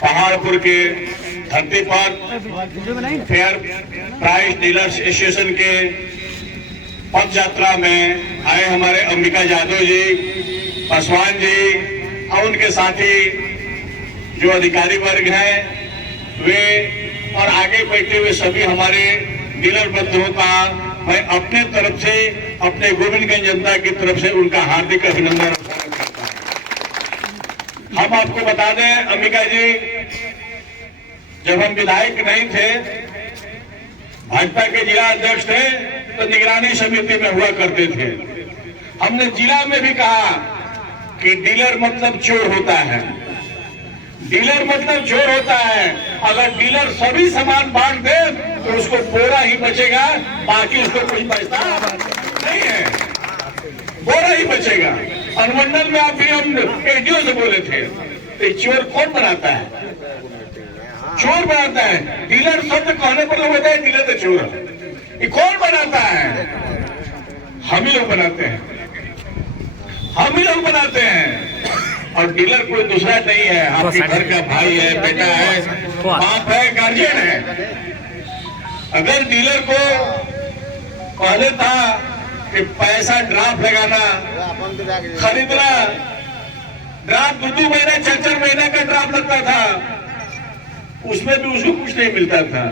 पहाड़पुर के धरती पर फेयर प्राइस डीलर्स एसोसिएशन के पद यात्रा में आए हमारे अंबिका यादव जी, पासवान जी और उनके साथी जो अधिकारी वर्ग हैं वे और आगे बैठे हुए सभी हमारे डीलर बंधुओं का मैं अपने तरफ से, अपने गोविंदगंज जनता की तरफ से उनका हार्दिक अभिनंदन और स्वागत करता हूं। हम आपको बता दें अंबिका जी, जब हम विधायक नहीं थे, भाजपा के जिला अध्यक्ष थे, तो निगरानी समिति में हुआ करते थे। हमने जिला में भी कहा कि डीलर मतलब चोर होता है, डीलर मतलब चोर होता है। अगर डीलर सभी सामान बांट दे तो उसको बोरा ही बचेगा, बाकी उसको कुछ बचता नहीं है, बोरा ही बचेगा। अनुमंडल में अभी हम एडीओ से बोले थे, तो चोर कौन बनाता है? चोर बनाता है। डीलर शब्द कहने पर लोग बताए डीलर तो चोर है, ये कौन बनाता है? हम ही लोग बनाते हैं, हम ही लोग बनाते हैं। और डीलर कोई दूसरा नहीं है, आपके घर का भाई है, बेटा है, बाप है, गार्जियन है। अगर डीलर को पहले था कि पैसा ड्राफ्ट लगाना, खरीदना, ड्राफ्ट 2 महीना 4 महीना का ड्राफ्ट लगता था, उसमें भी उसको कुछ नहीं मिलता था,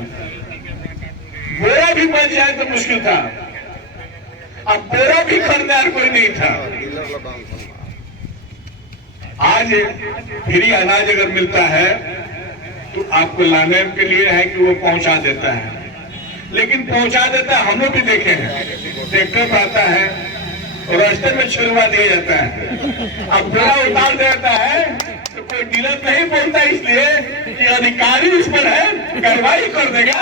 बोरा भी बच जाए तो मुश्किल था। अब बोरा भी खरीदार कोई नहीं था। आज फ्री अनाज अगर मिलता है तो आपको लाने के लिए है कि वो पहुंचा देता है, लेकिन पहुंचा देता है, हम लोग भी देखे हैं, ट्रैक्टर पर आता है और रास्ते में छिलवा दिया जाता है। अब बोरा उतार देता है तो कोई डीलर नहीं बोलता, इसलिए कि अधिकारी उस पर है, कार्रवाई कर देगा।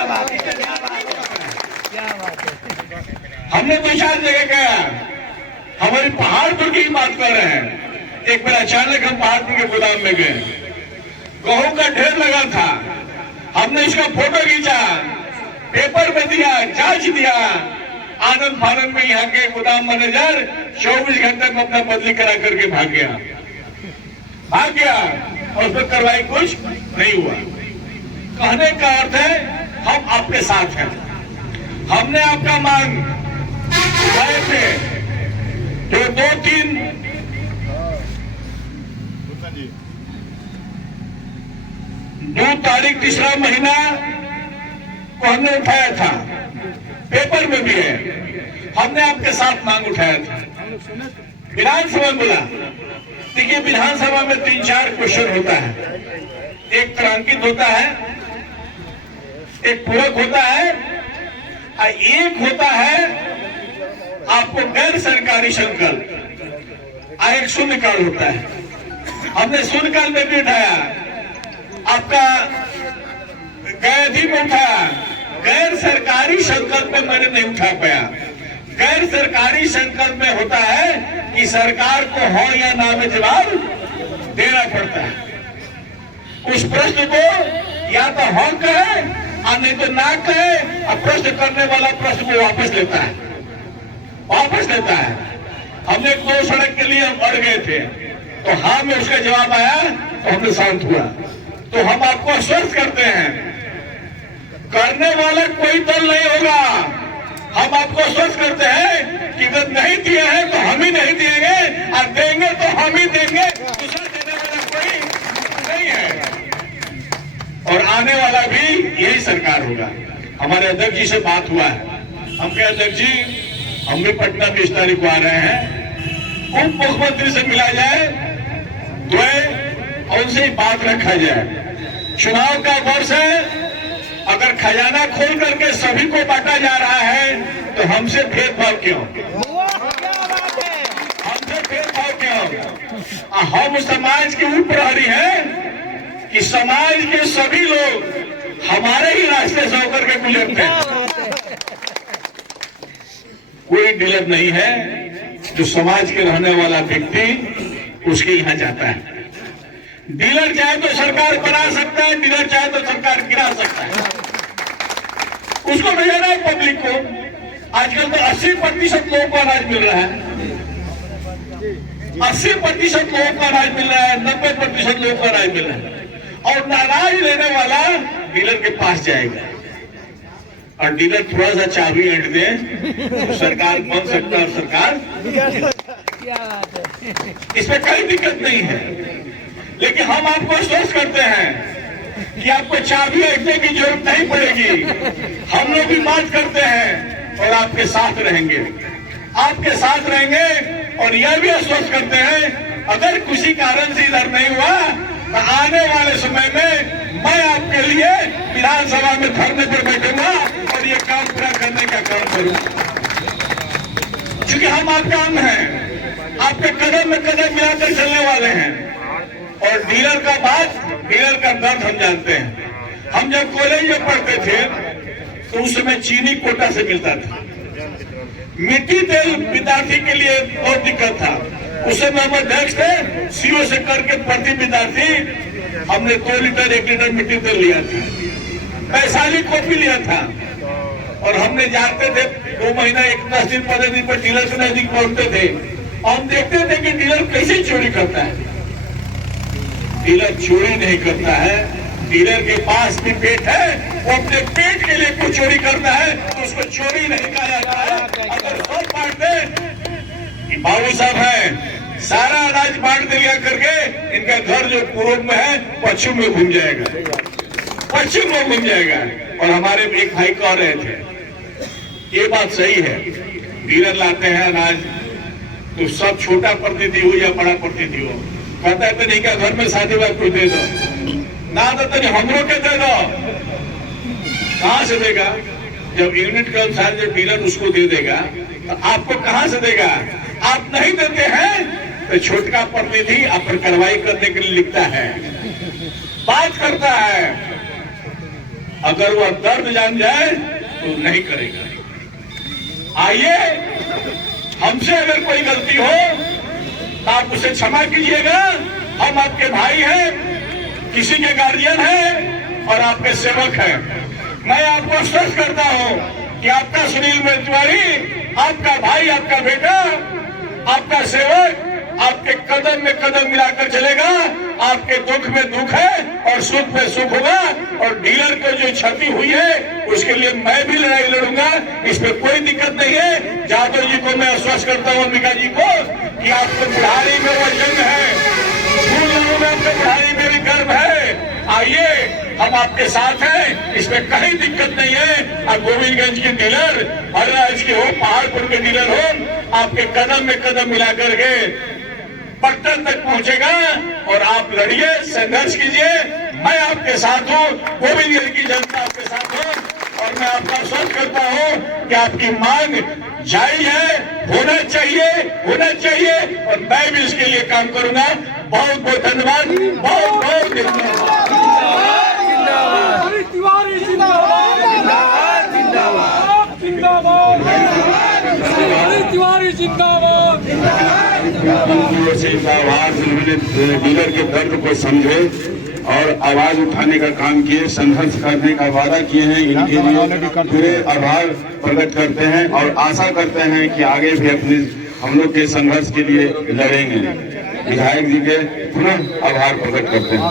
हमने 2-4 जगह गया, हमारी पहाड़पुर की बात कर रहे हैं। एक बार अचानक हम पहाड़पुर के गोदाम में गए, गेहूं का ढेर लगा था, हमने इसका फोटो खींचा, पेपर में दिया, जांच दिया। आनंद फानंद में यहाँ के गोदाम मैनेजर 24 घंटे में अपना बदली करा करके भाग गया और उस पर कार्रवाई कुछ नहीं हुआ। कहने का अर्थ है हम आपके साथ हैं। हमने आपका मांग उठाए थे, जो 2 तारीख 3 महीना को हमने उठाया था, पेपर में भी है। हमने आपके साथ मांग उठाया था, विधानसभा बोला। देखिए, विधानसभा में 3-4 क्वेश्चन होता है, एक क्रमांकित होता है, एक पूरक होता है, और एक होता है आपको गैर सरकारी संकल्प, और एक शून्यकाल होता है। हमने शून्यकाल में भी उठाया, आपका गैर में उठाया, गैर सरकारी संकल्प में मैंने नहीं उठा पाया। गैर सरकारी संकल्प में होता है कि सरकार को हो या ना में जवाब देना पड़ता है। उस प्रश्न को या तो हाँ कहे और नहीं तो ना कहे, और प्रश्न करने वाला प्रश्न को वापस लेता है, वापस लेता है। हमने एक 2 सड़क के लिए अड़ गए थे, तो हाँ में उसका जवाब आया तो हमने शांत हुआ। तो हम आपको आश्वस्त करते हैं, करने वाला कोई दल नहीं होगा। हम आपको आश्वस्त करते हैं कि अगर नहीं दिए हैं तो हम ही नहीं देंगे, और देंगे तो हम ही देंगे, दूसरा देने वाला कोई नहीं है। और आने वाला भी यही सरकार होगा। हमारे अध्यक्ष जी से बात हुआ है, हम कहे अध्यक्ष जी हम भी पटना 20 तारीख को आ रहे हैं, उप मुख्यमंत्री से मिला जाए, और उनसे बात रखा जाए। चुनाव का वर्ष है, अगर खजाना खोल करके सभी को बांटा जा रहा है तो हमसे भेदभाव क्यों? हमसे भेदभाव क्यों? हम समाज के उप प्रहरी हैं कि समाज के सभी लोग हमारे ही रास्ते से होकर के गुजरते हैं। कोई डीलर नहीं है जो समाज के रहने वाला व्यक्ति उसके यहाँ जाता है। डीलर चाहे तो सरकार बना सकता है, डीलर चाहे तो सरकार गिरा सकता है, उसको भेजना है पब्लिक को। आजकल तो 80% लोगों को अनाज मिल रहा है, 80% लोगों को अनाज मिल रहा है, 90% लोगों को अनाज मिल रहा है। और नाराज लेने वाला डीलर के पास जाएगा और डीलर थोड़ा सा चाबी ऐंठ दे तो सरकार बन सकता है और सरकार क्या बात है। इसमें कोई दिक्कत नहीं है। लेकिन हम आपको आश्वस्त करते हैं कि आपको चाबी ऐंठने की जरूरत नहीं पड़ेगी। हम लोग भी बात करते हैं और आपके साथ रहेंगे, आपके साथ रहेंगे। और यह भी आश्वस्त करते हैं अगर किसी कारण से इधर नहीं हुआ तो आने वाले समय में मैं आपके लिए विधानसभा में धरने पर बैठूंगा और ये काम पूरा करने का काम करूंगा। क्योंकि हम आपका अंग हैं, आपके कदम में कदम मिलाकर चलने वाले हैं। और डीलर का बात, डीलर का दर्द हम जानते हैं। हम जब कॉलेज में पढ़ते थे तो उस समय चीनी कोटा से मिलता था। मिट्टी तेल विद्यार्थी के लिए बहुत दिक्कत था। उस समय हम अध्यक्ष थे, सीओ से करके प्रति विद्यार्थी हमने 2 लीटर 1 लीटर मिट्टी तेल लिया था, वैशाली कॉफी लिया था। और हमने जाते थे 2 महीना 10 दिन 15 दिन पर डीलर के नजदीक पहुंचते थे। हम देखते थे कि डीलर कैसे चोरी करता है। डीलर चोरी नहीं करता है, डीलर के पास भी पेट है, वो अपने पेट के लिए कुछ चोरी करता है तो उसको चोरी नहीं कहा जाता है। अगर सब बांट दे कि बाबू साहब है, सारा अनाज बांट दिया करके इनका घर जो पूर्व में है पश्चिम में घूम जाएगा, पश्चिम में घूम जाएगा। और हमारे एक भाई कह रहे थे ये बात सही है, डीलर लाते हैं अनाज तो सब छोटा प्रतिनिधि हो या बड़ा प्रतिनिधि हो, कहता है तो नहीं क्या घर में शादी बात को दे दो ना, तो तनी हमरों के दे दो। कहां से देगा? जब यूनिट के अनुसार जब डीलर उसको दे देगा तो आपको कहां से देगा? आप नहीं देते हैं तो छोटका प्रतिनिधि आप पर कार्रवाई करने के लिए लिखता है, बात करता है। अगर वह दर्द जान जाए तो नहीं करेगा। आइए, हमसे अगर कोई गलती हो तो आप उसे क्षमा कीजिएगा। हम आपके भाई हैं, किसी के गार्जियन हैं और आपके सेवक हैं। मैं आपको आश्वस्त करता हूं कि आपका सुनील तिवारी, आपका भाई, आपका बेटा, आपका सेवक आपके कदम में कदम मिलाकर चलेगा। आपके दुख में दुख है और सुख में सुख होगा। और डीलर को जो क्षति हुई है उसके लिए मैं भी लड़ाई लड़ूंगा, इसमें कोई दिक्कत नहीं है। जादव जी को मैं आश्वस्त करता हूं, अंबिका जी को, कि आपको बुढ़ारी में वो जंग है, फूल लोगों में आपके बुढ़ारी में भी गर्व है। आइए, हम आपके साथ हैं, इसमें कहीं दिक्कत नहीं है। आप गोविंदगंज के डीलर, हरराज के हो, पहाड़पुर के डीलर हो, आपके कदम में कदम मिलाकर के पट्टन तक पहुंचेगा। और आप लड़िए, संघर्ष कीजिए, मैं आपके साथ हूं, गोविंदगंज की जनता आपके साथ हो। और मैं आपका आश्वस्त करता हूं कि आपकी मांग जायज है, होना चाहिए, होना चाहिए। और मैं भी इसके लिए काम करूंगा। बहुत बहुत धन्यवाद, बहुत बहुत धन्यवाद। तिवारी जिंदाबाद, जिंदाबाद, जिंदाबाद, तिवारी जिंदाबाद। डीलर के दर्द को समझे और आवाज उठाने का काम किए, संघर्ष करने का वादा किए हैं। इनके लिए पूरे आभार प्रकट करते हैं और आशा करते हैं कि आगे भी अपने हम लोग के संघर्ष के लिए लड़ेंगे। विधायक जी के पुनः आभार प्रकट करते हैं।